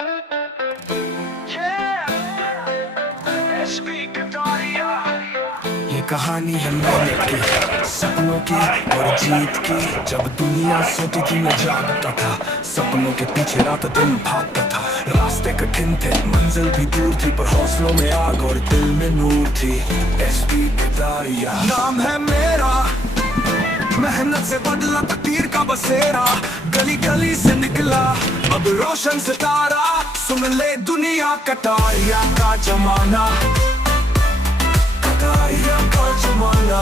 ये कहानी है मेहनत की, सपनों की और जीत की। जब दुनिया सोती थी मैं जागता था, सपनों के पीछे रात दिन भागता था। रास्ते कठिन थे, मंजिल भी दूर थी, पर हौसलों में आग और दिल में नूर थी। एसपी कटारिया नाम है मेरा, मेहनत से बदला तकदीर का बसेरा। गली गली से निकला अब रोशन सितारा। सुन ले दुनिया, कटारिया का जमाना, कटारिया का जमाना,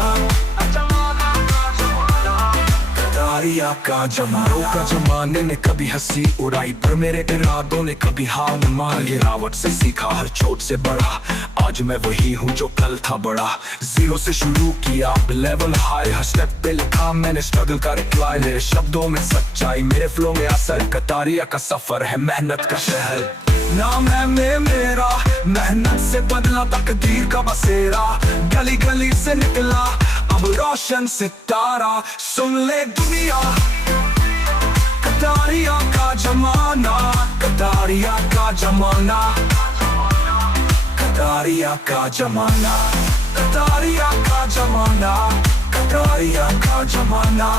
कटारिया का जमाना। का जमाने ने कभी हंसी उड़ाई, पर मेरे इरादों ने कभी हार न मान। गिरावट से सीखा, हर चोट से बढ़ा, आज मैं वही हूँ जो कल था बड़ा। जीरो से शुरू किया, लेवल हाई, हर स्टेप पे लिखा मैंने स्ट्रगल का रिप्लाई। मेरे शब्दों में सच्चाई, मेरे फ्लो में असर। कटारिया का सफर है मेहनत का शहर। नाम है मेरा, मेहनत से बदला तकदीर का बसेरा। गली गली से निकला अब रोशन सितारा। सुन ले दुनिया, कटारिया का जमाना, कटारिया का जमाना, कटारिया का जमाना, कटारिया का जमाना, कटारिया का जमाना,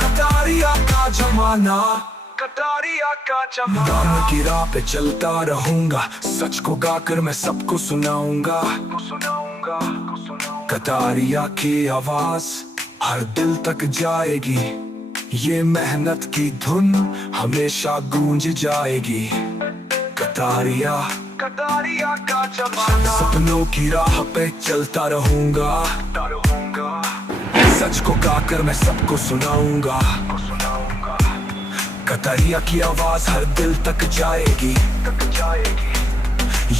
कटारिया का जमाना, कटारिया का जमाना। दाम की राह पे चलता रहूंगा, सच को गाकर मैं सबको सुनाऊंगा। कटारिया की आवाज हर दिल तक जाएगी, ये मेहनत की धुन हमेशा गूंज जाएगी। कटारिया, कटारिया का जमाना। सपनों की राह पे चलता रहूंगा, सच को गाकर मैं सबको सुनाऊंगा। कटारिया की आवाज हर दिल तक जाएगी,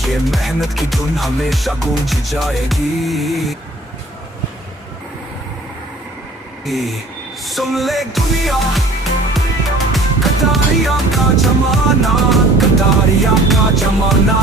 ये मेहनत की धुन हमेशा गूंज जाएगी। सुन ले दुनिया, कटारिया का जमाना, कटारिया का जमाना।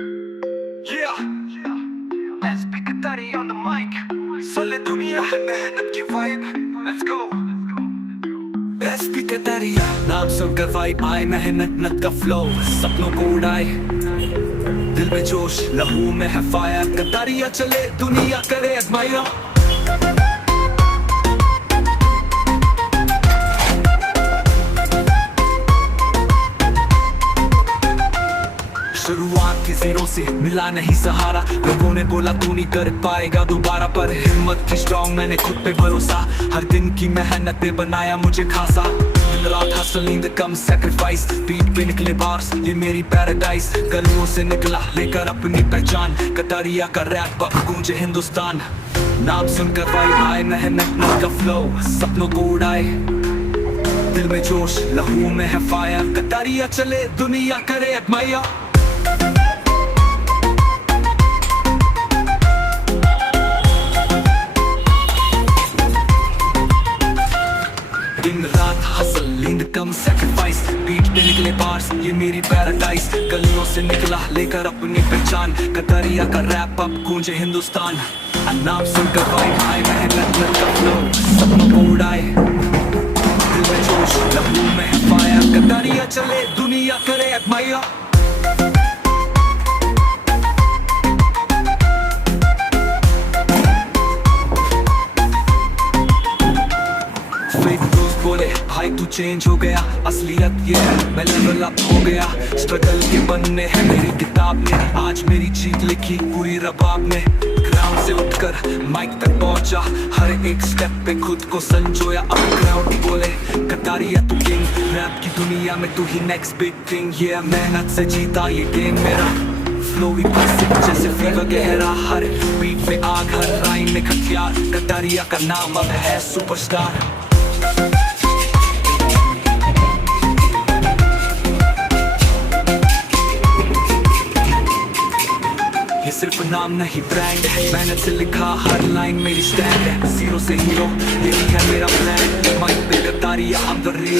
Yeah, let's pick a daddy on the mic. Sole दुनिया है मेहनत की vibe. Let's go. Let's pick a daddy. नाम सुनकर vibe आए, मेहनत नत का flow, सपनों को उड़ाए, दिल में जोश, लहू में है fire. कतारिया चले, दुनिया करे admire. शुरुआत की जीरो से मिला नहीं सहारा, लोगों ने बोला तू नहीं कर पाएगा दोबारा, पर हिम्मत की स्ट्रॉन्ग, मैंने खुद पे भरोसा, हर दिन की मेहनत ने बनाया मुझे खासा। दिन रात हसल, नींद कम, सैक्रिफाइस, बीट पे निकले बार्स, ये मेरी पैराडाइज, गलियों से निकला लेकर अपनी पहचान, कतारिया का रैप अब गूंजे हिंदुस्तान। नाम सुनकर वाइब आए, मेहनत न का फ्लो, सपनों को उड़ाए, दिल में जोश, लहू में है फायर, कतारिया चले, दुनिया करे एडमायर। दिन रात हसल, नींद कम, सैक्रिफाइस, बीट पे निकले बार्स, ये मेरी पैराडाइज, गलियों से निकला लेकर अपनी पहचान, कतारिया का रैप अब गूंजे हिंदुस्तान। नाम सुनकर वाइब आए, मेहनत का फ्लो, सपनों को उड़ाए, दिल में जोश, लहू में है फायर, कतारिया चले, दुनिया करे एडमायर। बोले भाई तू चेंज हो गया, असलियत ये है मैं लेवल अप हो गया, स्ट्रगल के बनने हैं मेरी किताब में, आज मेरी जीत लिखी पूरी रबाब में, ग्राउंड से उठकर माइक तक पहुंचा, हर एक स्टेप पे खुद को संजोया, अब क्राउड बोले कतारिया तू किंग, रैप की दुनिया में तू ही नेक्स्ट बिग थिंग, ये मेहनत से जीता ये गेम मेरा, फ्लो भी क्लासिक जैसे फीवर गहरा, हर बीट पे आग, हर राइम में हथियार, कतारिया का नाम अब है सुपरस्टार। ये सिर्फ नाम नहीं ब्रांड है, मेहनत से लिखा हर लाइन मेरी स्टैंड है, जीरो से हीरो यही है मेरा प्लान, माइक पे कतारिया I'm the real